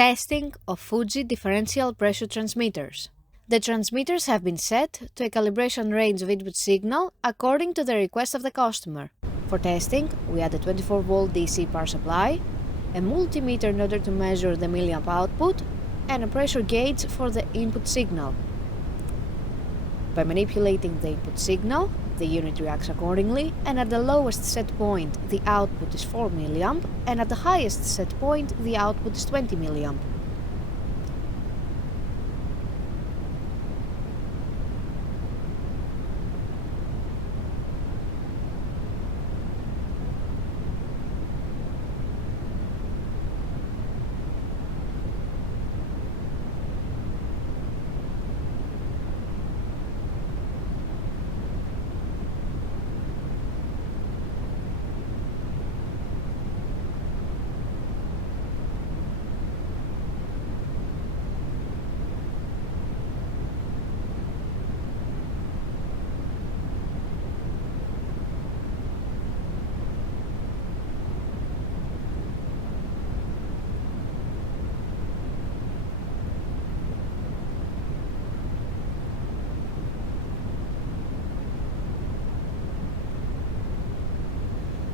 Testing of Fuji differential pressure transmitters. The transmitters have been set to a calibration range of input signal according to the request of the customer. For testing, we add a 24-volt DC power supply, a multimeter in order to measure the milliamp output, and a pressure gauge for the input signal. By manipulating the input signal, the unit reacts accordingly, and at the lowest set point the output is 4 mA, and at the highest set point the output is 20 mA.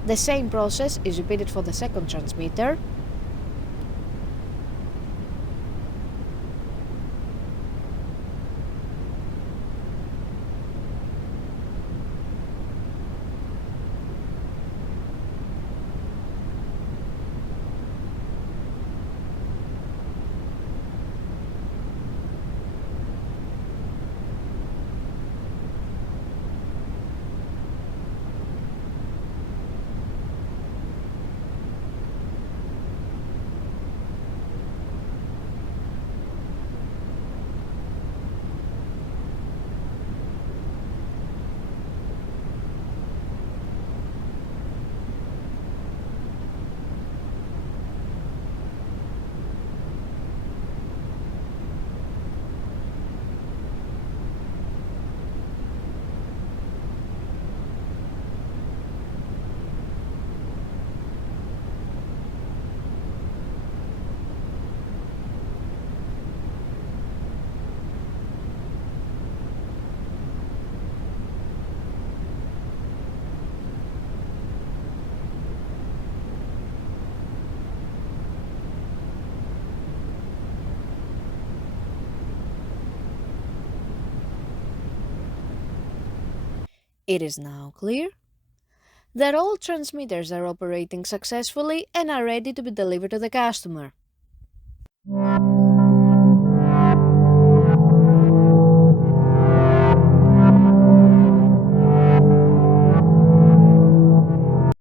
The same process is repeated for the second transmitter. It is now clear that all transmitters are operating successfully and are ready to be delivered to the customer.